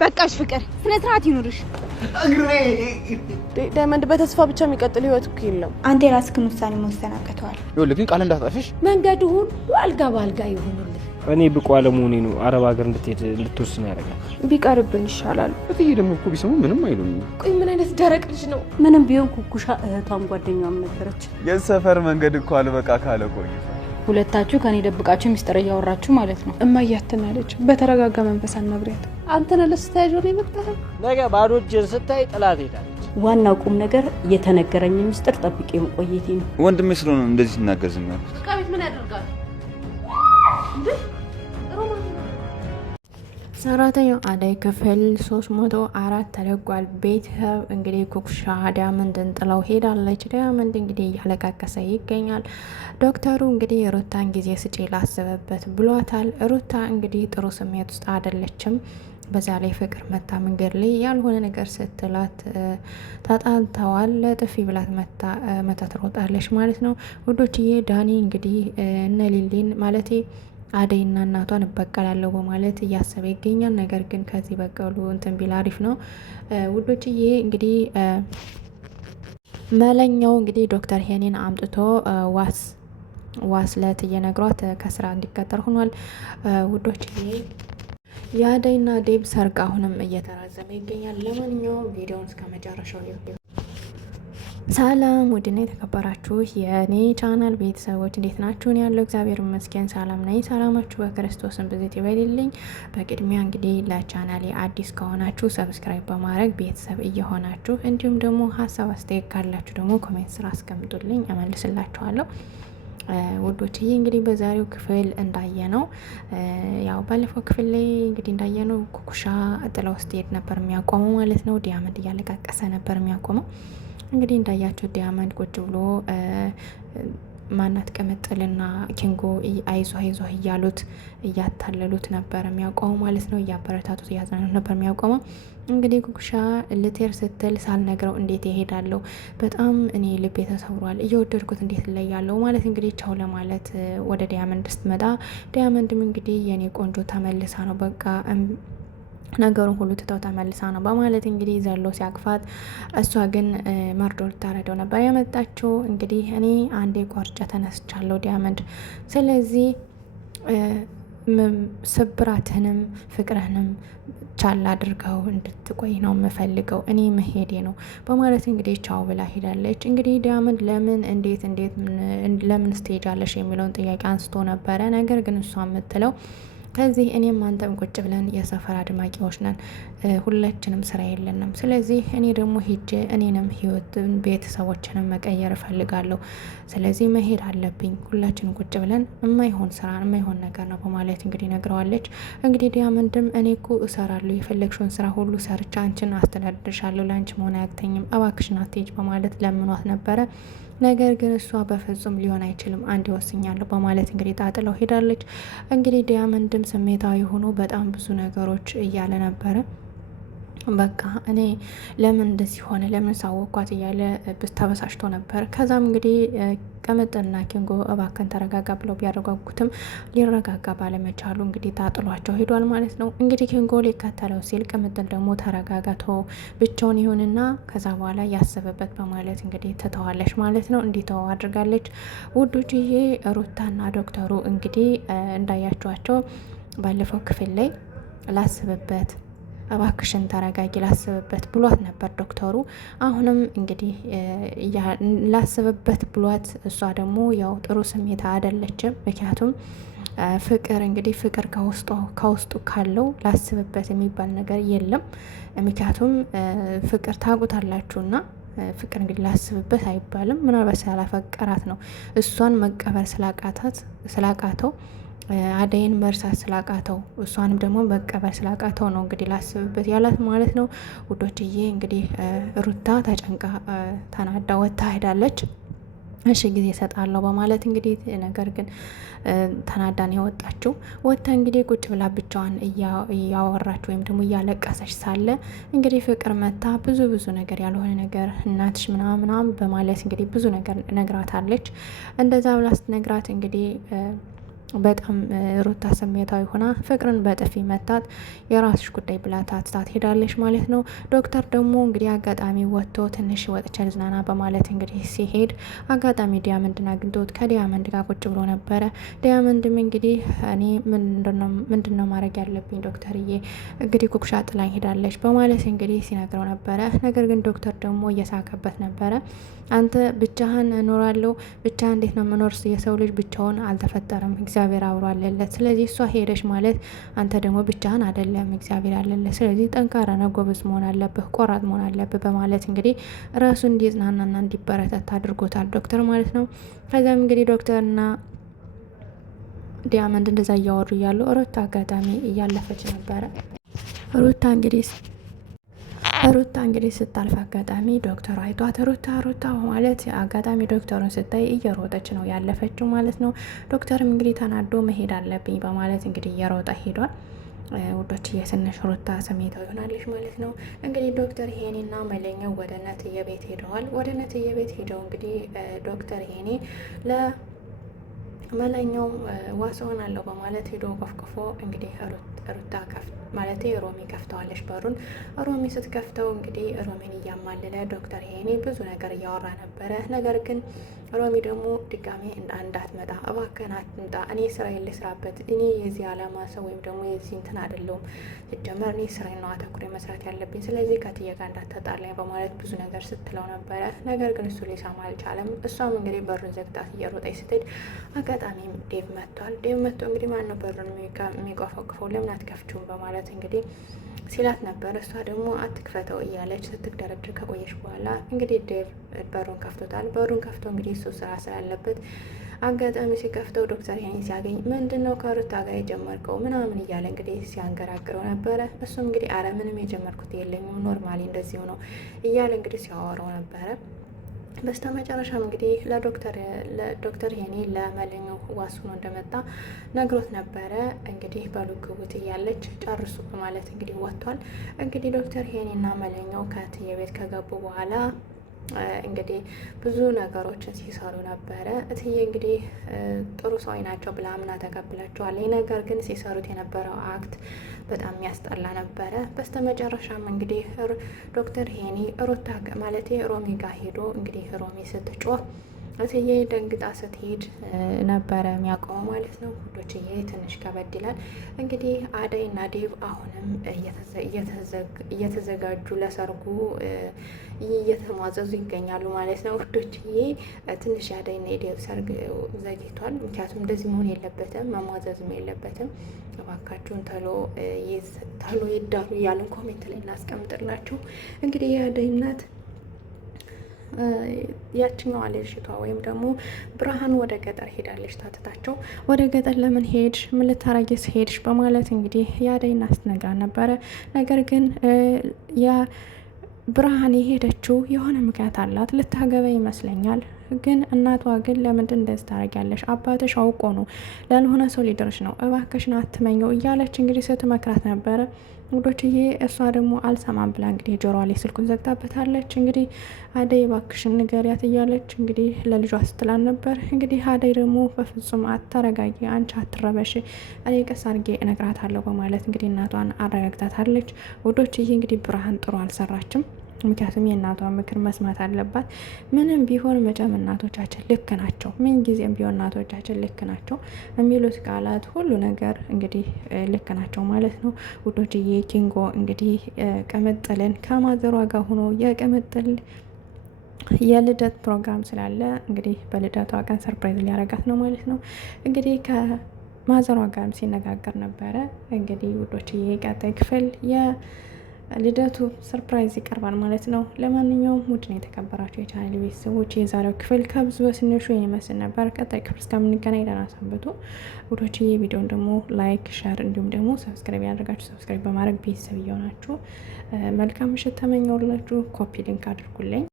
በቃሽ ፍቅር፣ ስነ ስርዓት ይኑርሽ። እግሬ ዳይመንድ በተስፋ ብቻ የሚቀጥል ህይወት እኮ የለም። አንተ የራስህን ውሳኔ መወሰን አቅቶሃል። ይኸውልህ ግን ቃል እንዳታጠፊሽ። መንገዱ ሁሉ አልጋ ባልጋ ይሁንልህ። እኔ ብቁ አለመሆኔ ነው አረብ ሀገር እንድትሄድ ልትወስን ያደርጋል። ቢቀርብን ይሻላል። እትዬ ደግሞ እኮ ቢሰሙ ምንም አይሉም። ቆይ ምን አይነት ደረቅ ልጅ ነው? ምንም ቢሆን ኩኩሻ እህቷም ጓደኛዋም ነበረች። የሰፈር መንገድ እኮ አልበቃ ካለ ቆይ ሁለታችሁ ከኔ ደብቃችሁ ሚስጥር እያወራችሁ ማለት ነው። እማዬ አትናለች። በተረጋጋ መንፈስ አናግሪያት። አንተን ለስታጆ ነው የመጣህ። ነገ ባዶ እጅን ስታይ ጥላት ሄዳለች። ዋናው ቁም ነገር የተነገረኝ ሚስጥር ጠብቄ መቆየቴ ነው። ወንድሜ ስለሆነ እንደዚህ ሲናገር ዝም ያልኩት። ቃቤት ምን ያደርጋል እንዴ? ሰራተኛው አደይ ክፍል 304 ተለቋል። ቤተሰብ እንግዲህ ኩኩሻ ዳይመንድን ጥለው ሄዳለች። ዳይመንድ እንግዲህ እያለቃቀሰ ይገኛል። ዶክተሩ እንግዲህ ሩታን ጊዜ ስጪ ላስበበት ብሏታል። ሩታ እንግዲህ ጥሩ ስሜት ውስጥ አይደለችም። በዛ ላይ ፍቅር መታ መንገድ ላይ ያልሆነ ነገር ስትላት ተጣልተዋል። ጥፊ ብላት መታ ትሮጣለች ማለት ነው ውዶችዬ። ዳኒ እንግዲህ እነ ሊሊን ማለቴ አደይና እናቷን እበቀላለሁ በማለት እያሰበ ይገኛል። ነገር ግን ከዚህ በቀሉ እንትን ቢል አሪፍ ነው ውዶችዬ። እንግዲህ መለኛው እንግዲህ ዶክተር ሄኔን አምጥቶ ዋስለት እየነግሯት ከስራ እንዲቀጠር ሆኗል ውዶችዬ። የአደይና ዴብ ሰርግ አሁንም እየተራዘመ ይገኛል። ለማንኛውም ቪዲዮውን እስከ መጨረሻው ሰላም ውድና የተከበራችሁ የኔ ቻናል ቤተሰቦች እንዴት ናችሁ? ያለው እግዚአብሔር ይመስገን ሰላም ነኝ። ሰላማችሁ በክርስቶስን ብዝት ይበልልኝ። በቅድሚያ እንግዲህ ለቻናሌ አዲስ ከሆናችሁ ሰብስክራይብ በማድረግ ቤተሰብ እየሆናችሁ እንዲሁም ደግሞ ሀሳብ አስተያየት ካላችሁ ደግሞ ኮሜንት ስራ አስቀምጡልኝ እመልስላችኋለሁ። ውዶችዬ እንግዲህ በዛሬው ክፍል እንዳየነው ያው ባለፈው ክፍል ላይ እንግዲህ እንዳየነው ኩኩሻ ጥላ ውስጥ ሄድ ነበር የሚያቆመው ማለት ነው። ዳይመንድ እያለቃቀሰ ነበር የሚያቆመው። እንግዲህ እንዳያቸው ዳይመንድ ቁጭ ብሎ ማናት ቅምጥልና ኪንጎ አይዞህ እያሉት እያታለሉት ነበር የሚያቆመው ማለት ነው። እያበረታቱት እያዝናኑት ነበር የሚያቆመው። እንግዲህ ኩኩሻ ልቴር ስትል ሳልነግረው እንዴት ይሄዳለሁ፣ በጣም እኔ ልቤ ተሰብሯል፣ እየወደድኩት እንዴት እለያለሁ ማለት እንግዲህ ቻው ለማለት ወደ ዳይመንድ ስትመጣ ዳይመንድም እንግዲህ የኔ ቆንጆ ተመልሳ ነው በቃ ነገሩን ሁሉ ትተው ተመልሳ ነው በማለት እንግዲህ ዘሎ ሲያቅፋት፣ እሷ ግን መርዶ ልታረደው ነበር ያመጣችው። እንግዲህ እኔ አንዴ ቆርጬ ተነስቻለሁ ዳይመንድ፣ ስለዚህ ስብራትንም ፍቅርህንም ቻል አድርገው እንድትቆይ ነው የምፈልገው፣ እኔ መሄዴ ነው በማለት እንግዲህ ቻው ብላ ሄዳለች። እንግዲህ ዳይመንድ እንዴት ለምን ስቴጅ አለሽ የሚለውን ጥያቄ አንስቶ ነበረ። ነገር ግን እሷ የምትለው ከዚህ እኔም አንተም ቁጭ ብለን የሰፈር አድማቂዎች ነን፣ ሁላችንም ስራ የለንም። ስለዚህ እኔ ደግሞ ሂጄ እኔንም ህይወትን ቤተሰቦችንም መቀየር እፈልጋለሁ። ስለዚህ መሄድ አለብኝ። ሁላችንም ቁጭ ብለን የማይሆን ስራ የማይሆን ነገር ነው በማለት እንግዲህ ነግረዋለች። እንግዲህ ዳይመንድም እኔ እኮ እሰራለሁ፣ የፈለግሽውን ስራ ሁሉ ሰርቻ አንቺን አስተዳድርሻለሁ፣ ለአንቺ መሆን አያቅተኝም፣ እባክሽን አትሄጂ በማለት ለምኗት ነበረ። ነገር ግን እሷ በፍጹም ሊሆን አይችልም፣ አንድ ይወስኛለሁ በማለት እንግዲህ ጣጥለው ሄዳለች። እንግዲህ ዳይመንድም ስሜታዊ ሆኖ በጣም ብዙ ነገሮች እያለ ነበረ። በቃ እኔ ለምን እንደዚህ ሆነ ለምን ሳወኳት እያለ ተበሳጭቶ ነበር። ከዛም እንግዲህ ቅምጥልና ኪንጎ እባክን ተረጋጋ ብለው ቢያረጋጉትም ሊረጋጋ ባለመቻሉ እንግዲህ ታጥሏቸው ሄዷል ማለት ነው። እንግዲህ ኪንጎ ሊከተለው ሲል ቅምጥል ደግሞ ተረጋጋቶ ብቻውን ይሁንና ከዛ በኋላ ያስብበት በማለት እንግዲህ ትተዋለች ማለት ነው። እንዲተው አድርጋለች። ውዶችዬ ሩታና ዶክተሩ እንግዲህ እንዳያቸዋቸው ባለፈው ክፍል ላይ ላስብበት እባክሽን ተረጋጊ ላስብበት ብሏት ነበር ዶክተሩ። አሁንም እንግዲህ ላስብበት ብሏት፣ እሷ ደግሞ ያው ጥሩ ስሜት አይደለችም። ምክንያቱም ፍቅር ከውስጡ ካለው ላስብበት የሚባል ነገር የለም። ምክንያቱም ፍቅር ታውቁታላችሁና ፍቅር እንግዲህ ላስብበት አይባልም። ምናልባት ስላላፈቀራት ነው እሷን መቀበል ስላቃተው አደይን መርሳት ስላቃተው እሷንም ደግሞ መቀበል ስላቃተው ነው እንግዲህ ላስብበት ያላት ማለት ነው። ውዶችዬ እንግዲህ ሩታ ተጨንቃ ተናዳ ወጥታ ሄዳለች። እሺ ጊዜ እሰጣለሁ በማለት እንግዲህ ነገር ግን ተናዳን የወጣችው ወጥታ እንግዲህ ቁጭ ብላ ብቻዋን እያወራች ወይም ደግሞ እያለቀሰች ሳለ እንግዲህ ፍቅር መታ ብዙ ነገር ያልሆነ ነገር እናትሽ ምናምን በማለት እንግዲህ ብዙ ነገር ነግራታለች። እንደዛ ብላ ስትነግራት እንግዲህ በጣም ሩታ ስሜታዊ ሆና ፍቅርን በጥፊ መታት። የራስሽ ጉዳይ ብላ ታትታት ሄዳለች ማለት ነው። ዶክተር ደግሞ እንግዲህ አጋጣሚ ወጥቶ ትንሽ ወጥቼ ልዝናና በማለት እንግዲህ ሲሄድ አጋጣሚ ዲያመንድን አግኝቶት ከዲያመንድ ጋር ቁጭ ብሎ ነበረ። ዲያመንድም እንግዲህ እኔ ምንድነው ማድረግ ያለብኝ ዶክተርዬ፣ እንግዲህ ኩኩሻ ጥላኝ ሄዳለች በማለት እንግዲህ ሲነግረው ነበረ። ነገር ግን ዶክተር ደግሞ እየሳቀበት ነበረ። አንተ ብቻህን እኖራለሁ ብቻ እንዴት ነው መኖር? የሰው ልጅ ብቻውን አልተፈጠረም፣ እግዚአብሔር አብሮ አለለት። ስለዚህ እሷ ሄደች ማለት አንተ ደግሞ ብቻህን አይደለም፣ እግዚአብሔር አለለት። ስለዚህ ጠንካራ ነው፣ ጎበዝ መሆን አለብህ፣ ቆራጥ መሆን አለብህ በማለት እንግዲህ ራሱ እንዲጽናናና እንዲበረታታ አድርጎታል ዶክተር ማለት ነው። ከዚያም እንግዲህ ዶክተርና ዲያመንድ እንደዛ እያወሩ እያሉ ሩታ አጋጣሚ እያለፈች ነበረ። ሩታ እንግዲህ ስታልፍ አጋጣሚ ዶክተሩ አይቷት ሩታ ማለት አጋጣሚ ዶክተሩን ስታይ እየሮጠች ነው ያለፈችው ማለት ነው። ዶክተርም እንግዲህ ተናዶ መሄድ አለብኝ በማለት እንግዲህ እየሮጠ ሄዷል። ውዶች የትንሽ ሩታ ስሜታዊ ሆናለች ማለት ነው። እንግዲህ ዶክተር ሄኔና መለኛው ወደ ነትዬ ቤት ሄደዋል። ወደ ነትዬ ቤት ሄደው እንግዲህ ዶክተር ሄኔ ለመለኛው ዋስ ሆናለሁ በማለት ሄዶ ቆፍቆፎ እንግዲህ ሩታ ማለት ሮሚ ከፍተዋለች በሩን። ሮሚ ስትከፍተው እንግዲህ ሮሚን እያማለለ ዶክተር ሄኔ ብዙ ነገር እያወራ ነበረ። ነገር ግን ሮሚ ደግሞ ድጋሜ እንዳትመጣ እባክህን አትምጣ፣ እኔ ስራዬን ልስራበት፣ እኔ የዚህ አላማ ሰው ወይም ደግሞ የዚህ እንትን አይደለሁም፣ ሲጀመር እኔ ስራዬን ነው አተኩሬ መስራት ያለብኝ፣ ስለዚህ ከትዬ ጋር እንዳትጣላኝ በማለት ብዙ ነገር ስትለው ነበረ። ነገር ግን እሱ ሊሰማ አልቻለም። እሷም እንግዲህ በሩን ዘግታት እየሮጠች ስትሄድ አጋጣሚ ዴቭ መጥቷል። ዴቭ መጥቶ እንግዲህ ማነው በሩን የሚቆፈቅፈው ለምን አትከፍችውም በማለት እንግዲህ ሲላት ነበር። እሷ ደግሞ አትክፈተው እያለች ስትደረድር ከቆየች በኋላ እንግዲህ ዴቭ በሩን ከፍቶታል። በሩን ከፍቶ እንግዲህ እሱ ስራ ስላለበት አጋጣሚ ሲከፍተው ዶክተር ሄኒ ሲያገኝ ምንድን ነው ከሩታ ጋር የጀመርከው ምናምን እያለ እንግዲህ ሲያንገራግረው ነበረ። እሱም እንግዲህ አረ ምንም የጀመርኩት የለኝም ኖርማሊ እንደዚሁ ነው እያለ እንግዲህ ሲያወራው ነበረ። በስተ መጨረሻም እንግዲህ ለዶክተር ሄኒ ለመለኛው ዋስ ሆኖ እንደመጣ ነግሮት ነበረ። እንግዲህ በሉግቡት እያለች ጨርሱ በማለት እንግዲህ ወጥቷል። እንግዲህ ዶክተር ሄኒና መለኛው ከትዬ ቤት ከገቡ በኋላ እንግዲህ ብዙ ነገሮችን ሲሰሩ ነበረ። እትዬ እንግዲህ ጥሩ ሰው ናቸው ብላ አምና ተቀብላቸዋለች። ነገር ግን ሲሰሩት የነበረው አክት በጣም የሚያስጠላ ነበረ። በስተመጨረሻም እንግዲህ ዶክተር ሄኒ ሩታ ማለት ሮሚ ጋር ሄዶ እንግዲህ ሮሚ ስትጮህ እትዬ ደንግጣ ስትሄድ ነበረ የሚያውቀው ማለት ነው። ሁዶችዬ ትንሽ ከበድ ይላል። እንግዲህ አደይ እና ዴቭ አሁንም እየተዘጋጁ ለሰርጉ እየተሟዘዙ ይገኛሉ ማለት ነው። ሁዶችዬ ትንሽ የአደይ እና የዴቭ ሰርግ ዘግይቷል። ምክንያቱም እንደዚህ መሆን የለበትም፣ መሟዘዝም የለበትም። እባካችሁን ተሎ ይዳሩ እያልን ኮሜንት ላይ እናስቀምጥላችሁ። እንግዲህ የአደይ እናት ያችኛዋ ልጅቷ ወይም ደግሞ ብርሃን ወደ ገጠር ሄዳለች። ታትታቸው ወደ ገጠር ለምን ሄድሽ? ምን ልታረጊስ ሄድሽ? በማለት እንግዲህ የአደይ እናት ስትነግራት ነበረ። ነገር ግን ብርሃን የሄደችው የሆነ ምክንያት አላት። ልታገባ ይመስለኛል። ግን እናቷ ግን ለምንድን እንደዚህ ታረጊያለሽ? አባትሽ አውቆ ነው፣ ላልሆነ ሰው ሊደርሽ ነው፣ እባክሽን አትመኘው እያለች እንግዲህ ስትመክራት ነበረ ውዶችዬ። እሷ ደግሞ አልሰማም ብላ እንግዲህ ጆሮዋ ላይ ስልኩን ዘግታበታለች። እንግዲህ አደይ እባክሽን ንገሪያት እያለች እንግዲህ ለልጇ ስትላን ነበር። እንግዲህ አደይ ደግሞ በፍጹም አታረጋጊ፣ አንቺ አትረበሽ፣ እኔ ቀስ አድርጌ እነግራታለሁ በማለት እንግዲህ እናቷን አረጋግታታለች። ውዶችዬ እንግዲህ ብርሃን ጥሩ አልሰራችም። ምክንያቱም የእናቷን ምክር መስማት አለባት። ምንም ቢሆን መቼም እናቶቻችን ልክ ናቸው። ምን ጊዜም ቢሆን እናቶቻችን ልክ ናቸው የሚሉት ቃላት ሁሉ ነገር እንግዲህ ልክ ናቸው ማለት ነው ውዶችዬ። ኪንጎ እንግዲህ ቅምጥልን ከማዘሯ ጋር ሆኖ የቅምጥል የልደት ፕሮግራም ስላለ እንግዲህ በልደቷ ቀን ሰርፕራይዝ ሊያረጋት ነው ማለት ነው። እንግዲህ ከማዘሯ ጋርም ሲነጋገር ነበረ። እንግዲህ ውዶችዬ ቀጣይ ክፍል ልደቱ ሰርፕራይዝ ይቀርባል ማለት ነው። ለማንኛውም ውድን የተከበራችሁ የቻናል ቤተሰቦች የዛሬው ክፍል ከብዙ በትንሹ የሚመስል ነበር። ቀጣይ ክፍል እስከምንገናኝ ደህና ሰንብቱ ውዶች። ቪዲዮን ደግሞ ላይክ፣ ሸር እንዲሁም ደግሞ ሰብስክራይብ ያደርጋችሁ ሰብስክራይብ በማድረግ ቤተሰብ እየሆናችሁ መልካም ምሽት ተመኘውላችሁ። ኮፒ ሊንክ አድርጉልኝ።